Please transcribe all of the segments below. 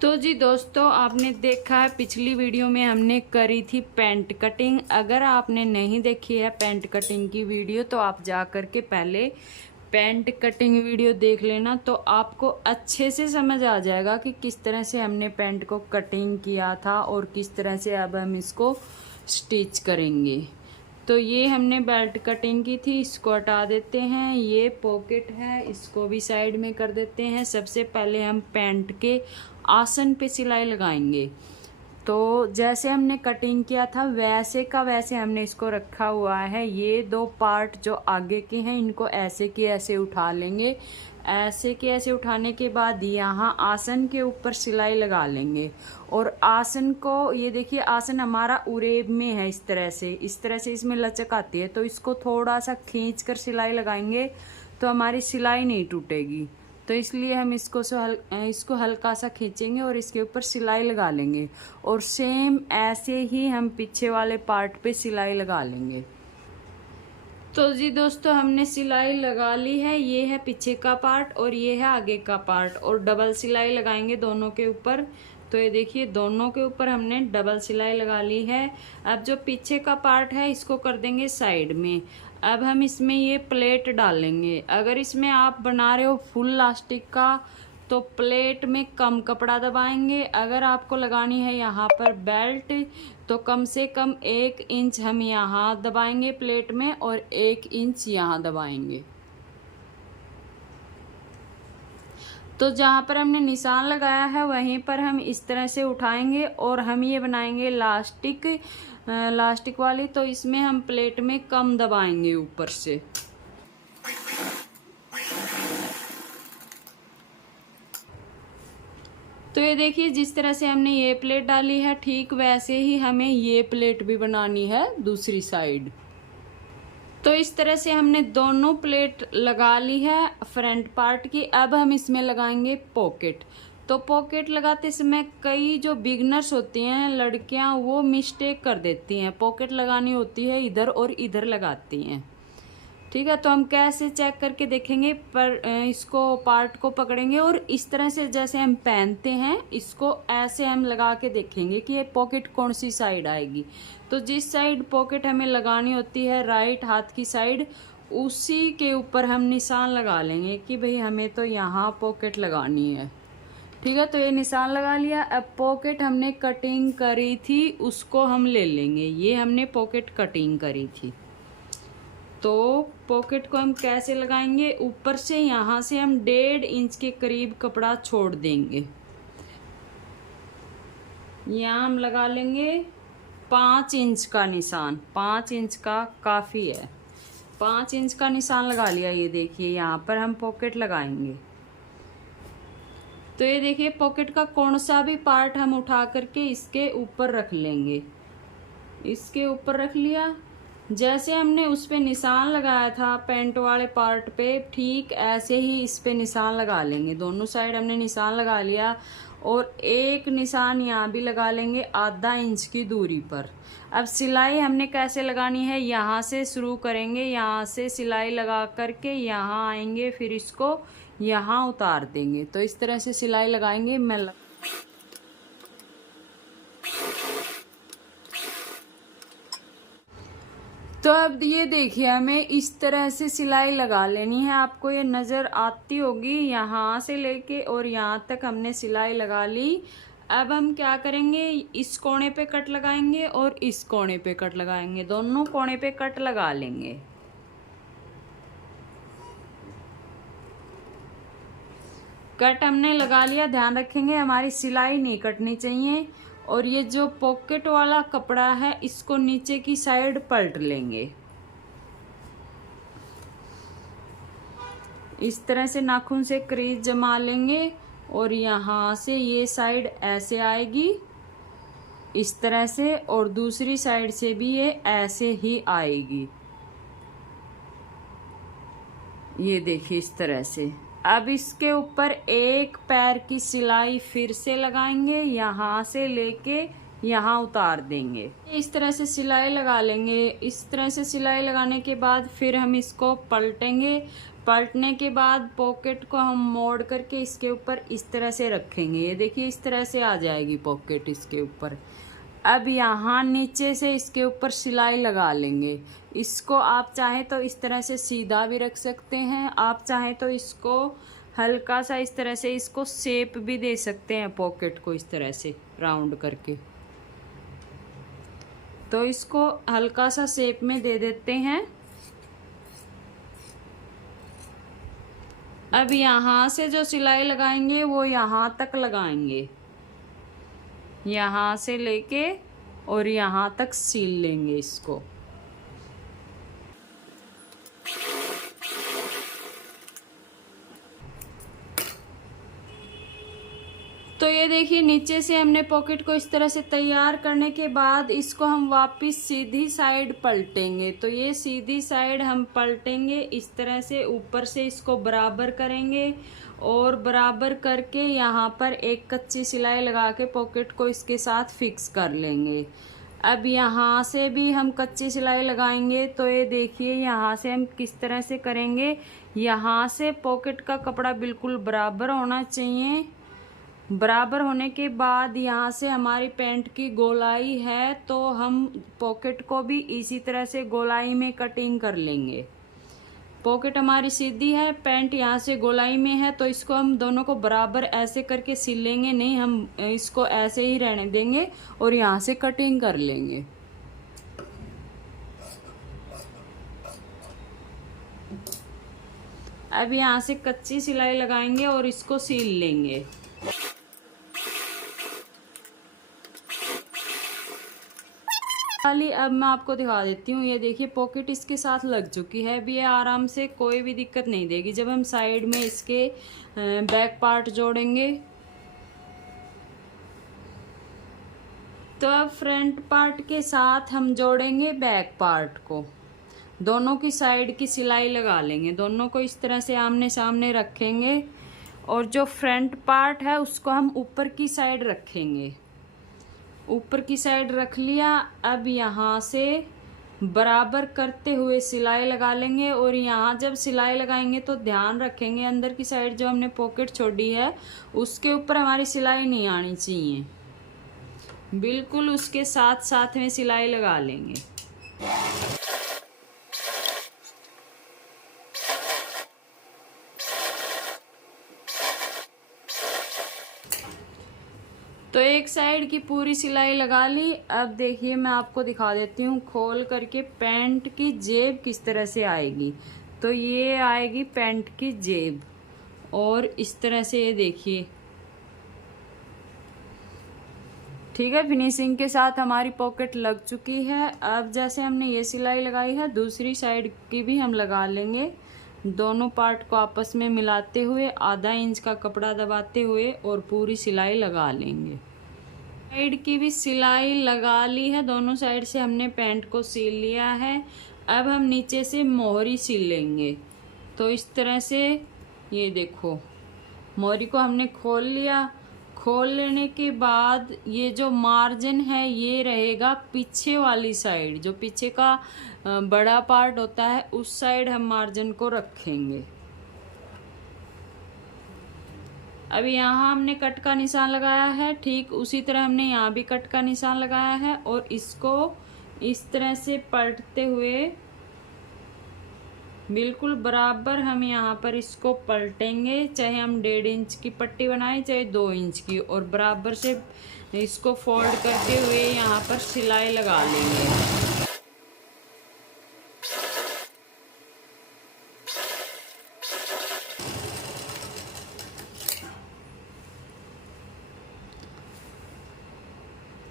तो जी दोस्तों, आपने देखा है पिछली वीडियो में हमने करी थी पैंट कटिंग। अगर आपने नहीं देखी है पैंट कटिंग की वीडियो तो आप जा कर के पहले पैंट कटिंग वीडियो देख लेना, तो आपको अच्छे से समझ आ जाएगा कि किस तरह से हमने पैंट को कटिंग किया था और किस तरह से अब हम इसको स्टिच करेंगे। तो ये हमने बेल्ट कटिंग की थी, इसको हटा देते हैं। ये पॉकेट है, इसको भी साइड में कर देते हैं। सबसे पहले हम पैंट के आसन पे सिलाई लगाएंगे। तो जैसे हमने कटिंग किया था वैसे का वैसे हमने इसको रखा हुआ है। ये दो पार्ट जो आगे के हैं इनको ऐसे के ऐसे उठा लेंगे। ऐसे के ऐसे उठाने के बाद यहाँ आसन के ऊपर सिलाई लगा लेंगे। और आसन को, ये देखिए आसन हमारा उरेब में है, इस तरह से इसमें लचक आती है। तो इसको थोड़ा सा खींच कर सिलाई लगाएंगे तो हमारी सिलाई नहीं टूटेगी। तो इसलिए हम इसको हल्का सा खींचेंगे और इसके ऊपर सिलाई लगा लेंगे। और सेम ऐसे ही हम पीछे वाले पार्ट पे सिलाई लगा लेंगे। तो जी दोस्तों, हमने सिलाई लगा ली है। ये है पीछे का पार्ट और ये है आगे का पार्ट, और डबल सिलाई लगाएंगे दोनों के ऊपर। तो ये देखिए दोनों के ऊपर हमने डबल सिलाई लगा ली है। अब जो पीछे का पार्ट है इसको कर देंगे साइड में। अब हम इसमें ये प्लेट डालेंगे। अगर इसमें आप बना रहे हो फुल लास्टिक का तो प्लेट में कम कपड़ा दबाएंगे। अगर आपको लगानी है यहाँ पर बेल्ट तो कम से कम 1 इंच हम यहाँ दबाएंगे प्लेट में और 1 इंच यहाँ दबाएंगे। तो जहाँ पर हमने निशान लगाया है वहीं पर हम इस तरह से उठाएंगे और हम ये बनाएंगे लास्टिक वाली। तो इसमें हम प्लेट में कम दबाएंगे ऊपर से। तो ये देखिए जिस तरह से हमने ये प्लेट डाली है ठीक वैसे ही हमें ये प्लेट भी बनानी है दूसरी साइड। तो इस तरह से हमने दोनों प्लेट लगा ली है फ्रंट पार्ट की। अब हम इसमें लगाएंगे पॉकेट। तो पॉकेट लगाते समय कई जो बिगनर्स होती हैं लड़कियां वो मिस्टेक कर देती हैं। पॉकेट लगानी होती है इधर और इधर लगाती हैं। ठीक है, तो हम कैसे चेक करके देखेंगे, पर इसको पार्ट को पकड़ेंगे और इस तरह से जैसे हम पहनते हैं इसको ऐसे हम लगा के देखेंगे कि ये पॉकेट कौन सी साइड आएगी। तो जिस साइड पॉकेट हमें लगानी होती है राइट हाथ की साइड, उसी के ऊपर हम निशान लगा लेंगे कि भाई हमें तो यहाँ पॉकेट लगानी है। ठीक है, तो ये निशान लगा लिया। अब पॉकेट हमने कटिंग करी थी उसको हम ले लेंगे। ये हमने पॉकेट कटिंग करी थी। तो पॉकेट को हम कैसे लगाएंगे, ऊपर से यहाँ से हम 1.5 इंच के करीब कपड़ा छोड़ देंगे। यहाँ हम लगा लेंगे 5 इंच का निशान। 5 इंच का काफ़ी है। 5 इंच का निशान लगा लिया। ये देखिए यहाँ पर हम पॉकेट लगाएंगे। तो ये देखिए पॉकेट का कौन सा भी पार्ट हम उठा करके इसके ऊपर रख लेंगे। इसके ऊपर रख लिया। जैसे हमने उस पे निशान लगाया था पैंट वाले पार्ट पे, ठीक ऐसे ही इस पे निशान लगा लेंगे। दोनों साइड हमने निशान लगा लिया और एक निशान यहाँ भी लगा लेंगे आधा इंच की दूरी पर। अब सिलाई हमने कैसे लगानी है, यहाँ से शुरू करेंगे। यहाँ से सिलाई लगा करके यहाँ आएंगे, फिर इसको यहाँ उतार देंगे। तो इस तरह से सिलाई लगाएंगे। तो अब ये देखिए हमें इस तरह से सिलाई लगा लेनी है। आपको ये नज़र आती होगी, यहाँ से लेके और यहाँ तक हमने सिलाई लगा ली। अब हम क्या करेंगे, इस कोने पे कट लगाएंगे और इस कोने पे कट लगाएंगे। दोनों कोने पे कट लगा लेंगे। कट हमने लगा लिया। ध्यान रखेंगे हमारी सिलाई नहीं कटनी चाहिए। और ये जो पॉकेट वाला कपड़ा है इसको नीचे की साइड पलट लेंगे। इस तरह से नाखून से क्रीज जमा लेंगे और यहाँ से ये साइड ऐसे आएगी इस तरह से, और दूसरी साइड से भी ये ऐसे ही आएगी। ये देखिए इस तरह से। अब इसके ऊपर एक पैर की सिलाई फिर से लगाएंगे, यहाँ से लेके यहाँ उतार देंगे। इस तरह से सिलाई लगा लेंगे। इस तरह से सिलाई लगाने के बाद फिर हम इसको पलटेंगे। पलटने के बाद पॉकेट को हम मोड़ करके इसके ऊपर इस तरह से रखेंगे। ये देखिए इस तरह से आ जाएगी पॉकेट इसके ऊपर। अब यहाँ नीचे से इसके ऊपर सिलाई लगा लेंगे। इसको आप चाहें तो इस तरह से सीधा भी रख सकते हैं, आप चाहें तो इसको हल्का सा इस तरह से इसको शेप भी दे सकते हैं पॉकेट को, इस तरह से राउंड करके। तो इसको हल्का सा शेप में दे देते हैं। अब यहाँ से जो सिलाई लगाएंगे वो यहाँ तक लगाएंगे, यहाँ से लेके और यहाँ तक सील लेंगे इसको। तो ये देखिए नीचे से हमने पॉकेट को इस तरह से तैयार करने के बाद इसको हम वापस सीधी साइड पलटेंगे। तो ये सीधी साइड हम पलटेंगे इस तरह से, ऊपर से इसको बराबर करेंगे और बराबर करके यहाँ पर एक कच्ची सिलाई लगा के पॉकेट को इसके साथ फिक्स कर लेंगे। अब यहाँ से भी हम कच्ची सिलाई लगाएंगे। तो ये देखिए यहाँ से हम किस तरह से करेंगे, यहाँ से पॉकेट का कपड़ा बिल्कुल बराबर होना चाहिए। बराबर होने के बाद यहाँ से हमारी पैंट की गोलाई है, तो हम पॉकेट को भी इसी तरह से गोलाई में कटिंग कर लेंगे। पॉकेट हमारी सीधी है, पैंट यहाँ से गोलाई में है, तो इसको हम दोनों को बराबर ऐसे करके सिल लेंगे। नहीं, हम इसको ऐसे ही रहने देंगे और यहाँ से कटिंग कर लेंगे। अब यहाँ से कच्ची सिलाई लगाएंगे और इसको सील लेंगे। खाली अब मैं आपको दिखा देती हूँ। ये देखिए पॉकेट इसके साथ लग चुकी है। अब ये आराम से कोई भी दिक्कत नहीं देगी। जब हम साइड में इसके बैक पार्ट जोड़ेंगे तो अब फ्रंट पार्ट के साथ हम जोड़ेंगे बैक पार्ट को। दोनों की साइड की सिलाई लगा लेंगे, दोनों को इस तरह से आमने सामने रखेंगे और जो फ्रंट पार्ट है उसको हम ऊपर की साइड रखेंगे। ऊपर की साइड रख लिया। अब यहाँ से बराबर करते हुए सिलाई लगा लेंगे और यहाँ जब सिलाई लगाएंगे तो ध्यान रखेंगे अंदर की साइड जो हमने पॉकेट छोड़ी है उसके ऊपर हमारी सिलाई नहीं आनी चाहिए, बिल्कुल उसके साथ साथ में सिलाई लगा लेंगे। तो एक साइड की पूरी सिलाई लगा ली। अब देखिए मैं आपको दिखा देती हूँ खोल करके पैंट की जेब किस तरह से आएगी। तो ये आएगी पैंट की जेब और इस तरह से ये देखिए, ठीक है। फिनिशिंग के साथ हमारी पॉकेट लग चुकी है। अब जैसे हमने ये सिलाई लगाई है दूसरी साइड की भी हम लगा लेंगे। दोनों पार्ट को आपस में मिलाते हुए आधा इंच का कपड़ा दबाते हुए और पूरी सिलाई लगा लेंगे। साइड की भी सिलाई लगा ली है, दोनों साइड से हमने पैंट को सील लिया है। अब हम नीचे से मोहरी सील लेंगे। तो इस तरह से ये देखो मोहरी को हमने खोल लिया। खोल लेने के बाद ये जो मार्जिन है ये रहेगा पीछे वाली साइड, जो पीछे का बड़ा पार्ट होता है उस साइड हम मार्जिन को रखेंगे। अब यहाँ हमने कट का निशान लगाया है, ठीक उसी तरह हमने यहाँ भी कट का निशान लगाया है और इसको इस तरह से पलटते हुए बिल्कुल बराबर हम यहाँ पर इसको पलटेंगे। चाहे हम 1.5 इंच की पट्टी बनाएं चाहे 2 इंच की, और बराबर से इसको फोल्ड करते हुए यहाँ पर सिलाई लगा लेंगे।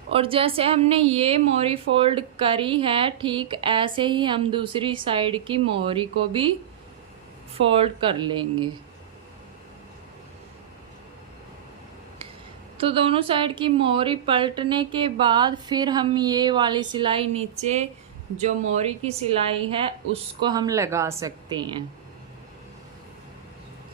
और जैसे हमने ये मोहरी फोल्ड करी है ठीक ऐसे ही हम दूसरी साइड की मोहरी को भी फोल्ड कर लेंगे। तो दोनों साइड की मोहरी पलटने के बाद फिर हम ये वाली सिलाई नीचे जो मोहरी की सिलाई है उसको हम लगा सकते हैं।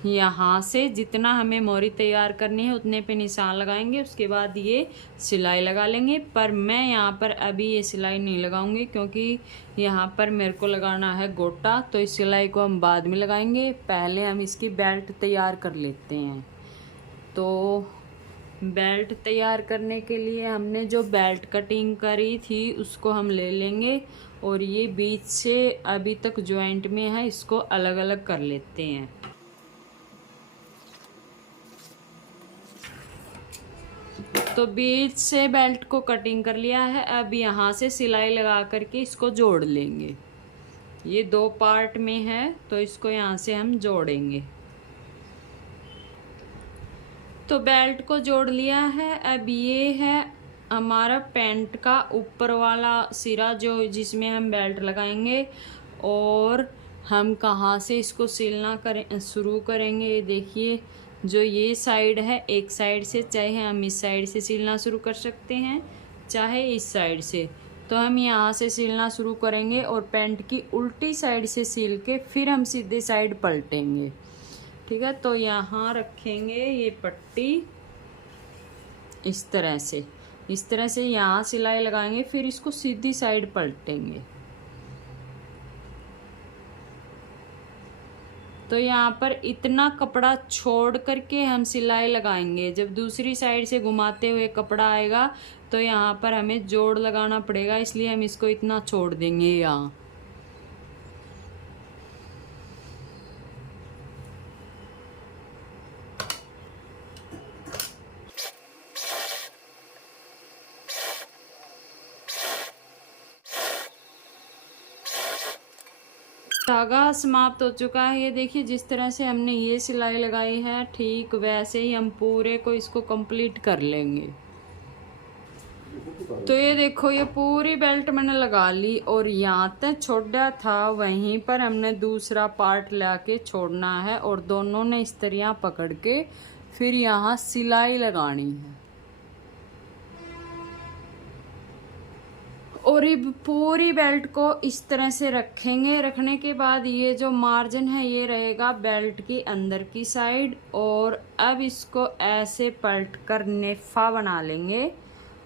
यहाँ से जितना हमें मोरी तैयार करनी है उतने पे निशान लगाएंगे, उसके बाद ये सिलाई लगा लेंगे। पर मैं यहाँ पर अभी ये सिलाई नहीं लगाऊंगी क्योंकि यहाँ पर मेरे को लगाना है गोटा, तो इस सिलाई को हम बाद में लगाएंगे। पहले हम इसकी बेल्ट तैयार कर लेते हैं। तो बेल्ट तैयार करने के लिए हमने जो बेल्ट कटिंग करी थी उसको हम ले लेंगे और ये बीच से अभी तक जॉइंट में है, इसको अलग अलग कर लेते हैं। तो बीच से बेल्ट को कटिंग कर लिया है। अब यहाँ से सिलाई लगा करके इसको जोड़ लेंगे। ये 2 पार्ट में है तो इसको यहाँ से हम जोड़ेंगे। तो बेल्ट को जोड़ लिया है। अब ये है हमारा पैंट का ऊपर वाला सिरा जो जिसमें हम बेल्ट लगाएंगे, और हम कहाँ से इसको सिलना शुरू करेंगे। ये देखिए, जो ये साइड है एक साइड से, चाहे हम इस साइड से सिलना शुरू कर सकते हैं चाहे इस साइड से। तो हम यहाँ से सिलना शुरू करेंगे और पैंट की उल्टी साइड से सिल के फिर हम सीधे साइड पलटेंगे। ठीक है, तो यहाँ रखेंगे ये पट्टी इस तरह से यहाँ सिलाई लगाएंगे, फिर इसको सीधी साइड पलटेंगे। तो यहाँ पर इतना कपड़ा छोड़ करके हम सिलाई लगाएंगे। जब दूसरी साइड से घुमाते हुए कपड़ा आएगा तो यहाँ पर हमें जोड़ लगाना पड़ेगा, इसलिए हम इसको इतना छोड़ देंगे यहाँ। धागा समाप्त हो चुका है। ये देखिए, जिस तरह से हमने ये सिलाई लगाई है ठीक वैसे ही हम पूरे को इसको कंप्लीट कर लेंगे। तो ये देखो, ये पूरी बेल्ट मैंने लगा ली और यहाँ तक छोड़ा था वहीं पर हमने दूसरा पार्ट लाके छोड़ना है और दोनों ने इस तरह पकड़ के फिर यहाँ सिलाई लगानी है। और ये पूरी बेल्ट को इस तरह से रखेंगे। रखने के बाद ये जो मार्जिन है ये रहेगा बेल्ट की अंदर की साइड, और अब इसको ऐसे पलट कर नेफा बना लेंगे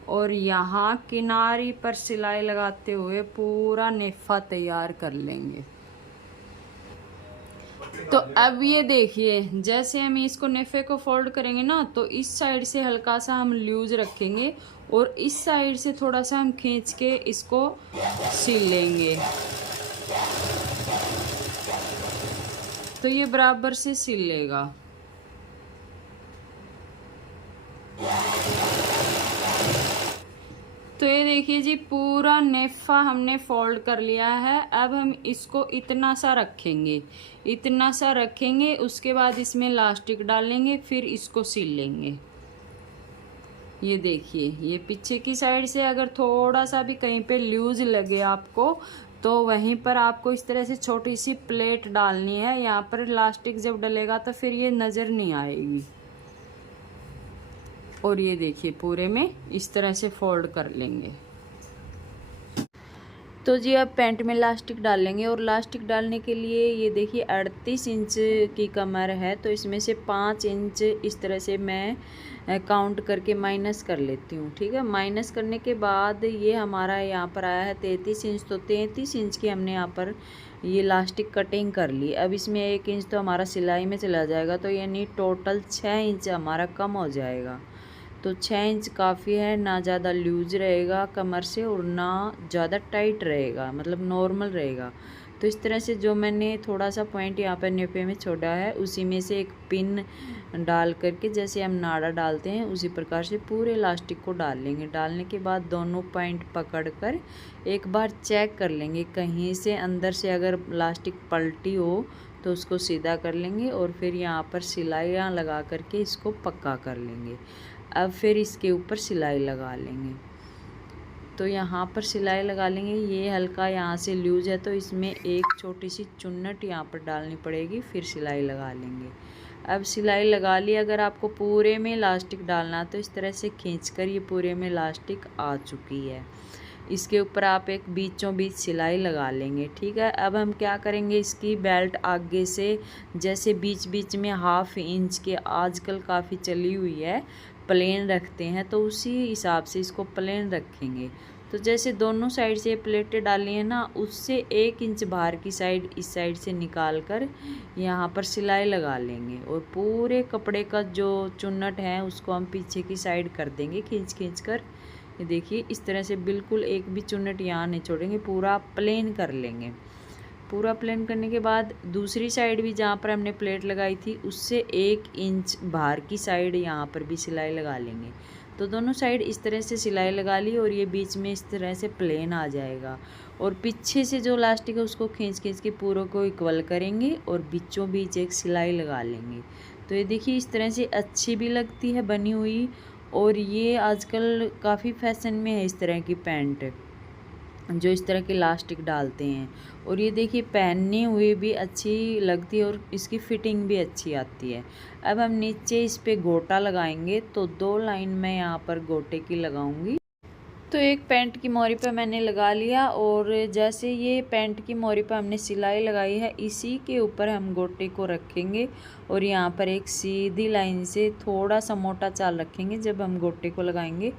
और यहाँ किनारी पर सिलाई लगाते हुए पूरा नेफा तैयार कर लेंगे। तो अब ये देखिए, जैसे हम इसको नेफे को फोल्ड करेंगे ना, तो इस साइड से हल्का सा हम लूज रखेंगे और इस साइड से थोड़ा सा हम खींच के इसको सिल लेंगे। तो ये बराबर से सिल लेगा। तो ये देखिए जी, पूरा नेफा हमने फोल्ड कर लिया है। अब हम इसको इतना सा रखेंगे, उसके बाद इसमें इलास्टिक डालेंगे, फिर इसको सिल लेंगे। ये देखिए, ये पीछे की साइड से अगर थोड़ा सा भी कहीं पे लूज लगे आपको, तो वहीं पर आपको इस तरह से छोटी सी प्लेट डालनी है। यहाँ पर इलास्टिक जब डलेगा तो फिर ये नज़र नहीं आएगी। और ये देखिए, पूरे में इस तरह से फोल्ड कर लेंगे। तो जी अब पैंट में इलास्टिक डालेंगे, और इलास्टिक डालने के लिए ये देखिए 38 इंच की कमर है, तो इसमें से 5 इंच इस तरह से मैं काउंट करके माइनस कर लेती हूँ। ठीक है, माइनस करने के बाद ये हमारा यहाँ पर आया है 33 इंच। तो 33 इंच की हमने यहाँ पर ये इलास्टिक कटिंग कर ली। अब इसमें 1 इंच तो हमारा सिलाई में चला जाएगा, तो यानी टोटल 6 इंच हमारा कम हो जाएगा। तो 6 इंच काफ़ी है, ना ज़्यादा लूज रहेगा कमर से और ना ज़्यादा टाइट रहेगा, मतलब नॉर्मल रहेगा। तो इस तरह से जो मैंने थोड़ा सा पॉइंट यहाँ पर नेफे में छोड़ा है, उसी में से एक पिन डाल करके, जैसे हम नाड़ा डालते हैं उसी प्रकार से पूरे इलास्टिक को डाल लेंगे। डालने के बाद दोनों पॉइंट पकड़ कर एक बार चेक कर लेंगे, कहीं से अंदर से अगर इलास्टिक पलटी हो तो उसको सीधा कर लेंगे और फिर यहाँ पर सिलाइयाँ लगा करके इसको पक्का कर लेंगे। अब फिर इसके ऊपर सिलाई लगा लेंगे। तो यहाँ पर सिलाई लगा लेंगे। ये हल्का यहाँ से लूज है तो इसमें एक छोटी सी चुन्नट यहाँ पर डालनी पड़ेगी, फिर सिलाई लगा लेंगे। अब सिलाई लगा ली। अगर आपको पूरे में इलास्टिक डालना तो इस तरह से खींचकर ये पूरे में इलास्टिक आ चुकी है। इसके ऊपर आप एक बीचों बीच सिलाई लगा लेंगे। ठीक है, अब हम क्या करेंगे, इसकी बेल्ट आगे से जैसे बीच बीच में 1/2 इंच के आजकल काफ़ी चली हुई है, प्लेन रखते हैं, तो उसी हिसाब से इसको प्लेन रखेंगे। तो जैसे दोनों साइड से प्लेटें डाली हैं ना, उससे 1 इंच बाहर की साइड इस साइड से निकाल कर यहाँ पर सिलाई लगा लेंगे और पूरे कपड़े का जो चुन्नट है उसको हम पीछे की साइड कर देंगे खींच खींच कर। ये देखिए इस तरह से बिल्कुल एक भी चुन्नट यहाँ नहीं छोड़ेंगे, पूरा प्लेन कर लेंगे। पूरा प्लेन करने के बाद दूसरी साइड भी जहाँ पर हमने प्लेट लगाई थी उससे 1 इंच बाहर की साइड यहाँ पर भी सिलाई लगा लेंगे। तो दोनों साइड इस तरह से सिलाई लगा ली और ये बीच में इस तरह से प्लेन आ जाएगा और पीछे से जो लास्टिक है उसको खींच खींच के पूरों को इक्वल करेंगे और बीचों बीच एक सिलाई लगा लेंगे। तो ये देखिए इस तरह से अच्छी भी लगती है बनी हुई, और ये आजकल काफ़ी फैशन में है इस तरह की पैंट जो इस तरह के इलास्टिक डालते हैं। और ये देखिए पहनने हुए भी अच्छी लगती है और इसकी फिटिंग भी अच्छी आती है। अब हम नीचे इस पे गोटा लगाएंगे, तो 2 लाइन मैं यहाँ पर गोटे की लगाऊंगी। तो एक पैंट की मोरी पे मैंने लगा लिया और जैसे ये पैंट की मोरी पे हमने सिलाई लगाई है इसी के ऊपर हम गोटे को रखेंगे और यहाँ पर एक सीधी लाइन से थोड़ा सा मोटा चाल रखेंगे जब हम गोटे को लगाएंगे।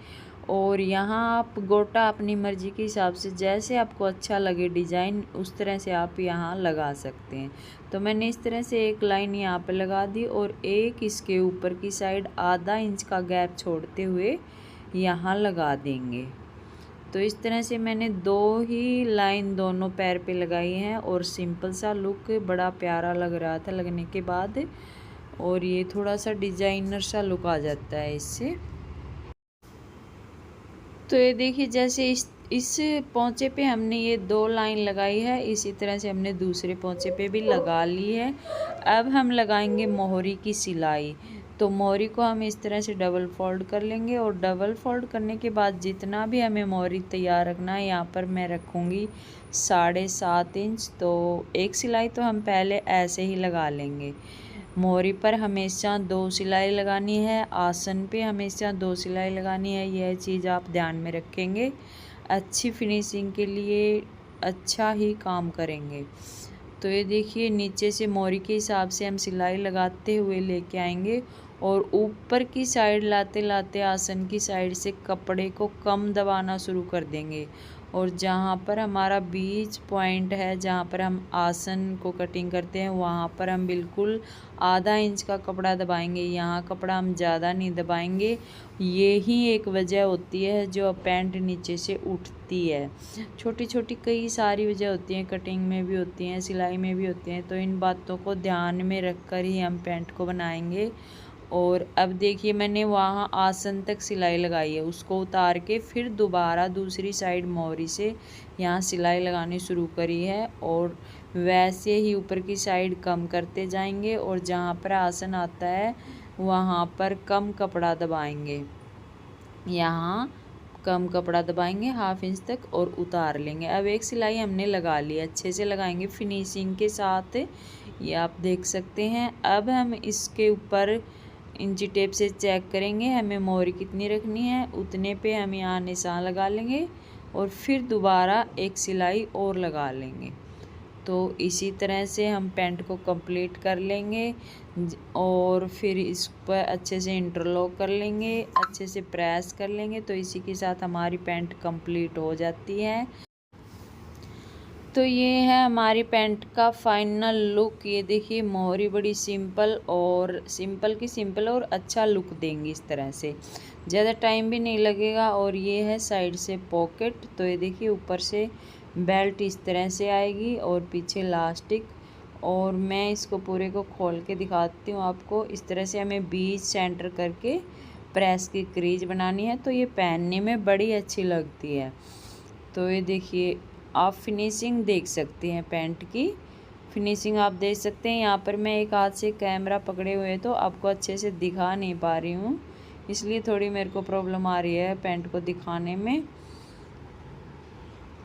और यहाँ आप गोटा अपनी मर्ज़ी के हिसाब से जैसे आपको अच्छा लगे डिज़ाइन उस तरह से आप यहाँ लगा सकते हैं। तो मैंने इस तरह से एक लाइन यहाँ पे लगा दी और एक इसके ऊपर की साइड आधा इंच का गैप छोड़ते हुए यहाँ लगा देंगे। तो इस तरह से मैंने 2 ही लाइन दोनों पैर पे लगाई हैं और सिंपल सा लुक बड़ा प्यारा लग रहा था लगने के बाद, और ये थोड़ा सा डिज़ाइनर सा लुक आ जाता है इससे। तो ये देखिए जैसे इस पोंचे पे हमने ये 2 लाइन लगाई है, इसी तरह से हमने दूसरे पोंचे पे भी लगा ली है। अब हम लगाएंगे मोहरी की सिलाई। तो मोहरी को हम इस तरह से डबल फोल्ड कर लेंगे और डबल फोल्ड करने के बाद जितना भी हमें मोहरी तैयार रखना है यहाँ पर मैं रखूँगी 7.5 इंच। तो एक सिलाई तो हम पहले ऐसे ही लगा लेंगे। मोहरी पर हमेशा 2 सिलाई लगानी है, आसन पे हमेशा 2 सिलाई लगानी है, यह चीज़ आप ध्यान में रखेंगे। अच्छी फिनिशिंग के लिए अच्छा ही काम करेंगे। तो ये देखिए नीचे से मोहरी के हिसाब से हम सिलाई लगाते हुए लेके आएंगे और ऊपर की साइड लाते लाते आसन की साइड से कपड़े को कम दबाना शुरू कर देंगे और जहाँ पर हमारा बीच पॉइंट है जहाँ पर हम आसन को कटिंग करते हैं वहाँ पर हम बिल्कुल आधा इंच का कपड़ा दबाएंगे। यहाँ कपड़ा हम ज़्यादा नहीं दबाएंगे, ये ही एक वजह होती है जो पैंट नीचे से उठती है। छोटी छोटी कई सारी वजह होती हैं, कटिंग में भी होती हैं, सिलाई में भी होती हैं। तो इन बातों को ध्यान में रख कर ही हम पैंट को बनाएंगे। और अब देखिए मैंने वहाँ आसन तक सिलाई लगाई है, उसको उतार के फिर दोबारा दूसरी साइड मोहरी से यहाँ सिलाई लगानी शुरू करी है और वैसे ही ऊपर की साइड कम करते जाएंगे और जहाँ पर आसन आता है वहाँ पर कम कपड़ा दबाएंगे। यहाँ कम कपड़ा दबाएंगे 1/2 इंच तक और उतार लेंगे। अब एक सिलाई हमने लगा ली, अच्छे से लगाएंगे फिनिशिंग के साथ, ये आप देख सकते हैं। अब हम इसके ऊपर इंची टेप से चेक करेंगे हमें मोहरी कितनी रखनी है, उतने पे हम यहाँ निशान लगा लेंगे और फिर दोबारा एक सिलाई और लगा लेंगे। तो इसी तरह से हम पैंट को कंप्लीट कर लेंगे और फिर इस पर अच्छे से इंटरलॉक कर लेंगे, अच्छे से प्रेस कर लेंगे। तो इसी के साथ हमारी पैंट कंप्लीट हो जाती है। तो ये है हमारी पैंट का फाइनल लुक। ये देखिए मोहरी बड़ी सिंपल और सिंपल और अच्छा लुक देंगी इस तरह से, ज़्यादा टाइम भी नहीं लगेगा। और ये है साइड से पॉकेट। तो ये देखिए ऊपर से बेल्ट इस तरह से आएगी और पीछे इलास्टिक। और मैं इसको पूरे को खोल के दिखाती हूँ आपको। इस तरह से हमें बीच सेंटर करके प्रेस की क्रीज बनानी है, तो ये पहनने में बड़ी अच्छी लगती है। तो ये देखिए आप फिनिशिंग देख सकते हैं, पैंट की फिनिशिंग आप देख सकते हैं। यहाँ पर मैं एक हाथ से कैमरा पकड़े हुए तो आपको अच्छे से दिखा नहीं पा रही हूँ, इसलिए थोड़ी मेरे को प्रॉब्लम आ रही है पैंट को दिखाने में।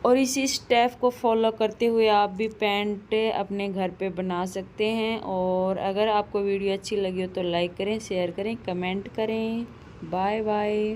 और इसी स्टेप को फॉलो करते हुए आप भी पैंट अपने घर पे बना सकते हैं। और अगर आपको वीडियो अच्छी लगी हो तो लाइक करें, शेयर करें, कमेंट करें। Bye bye.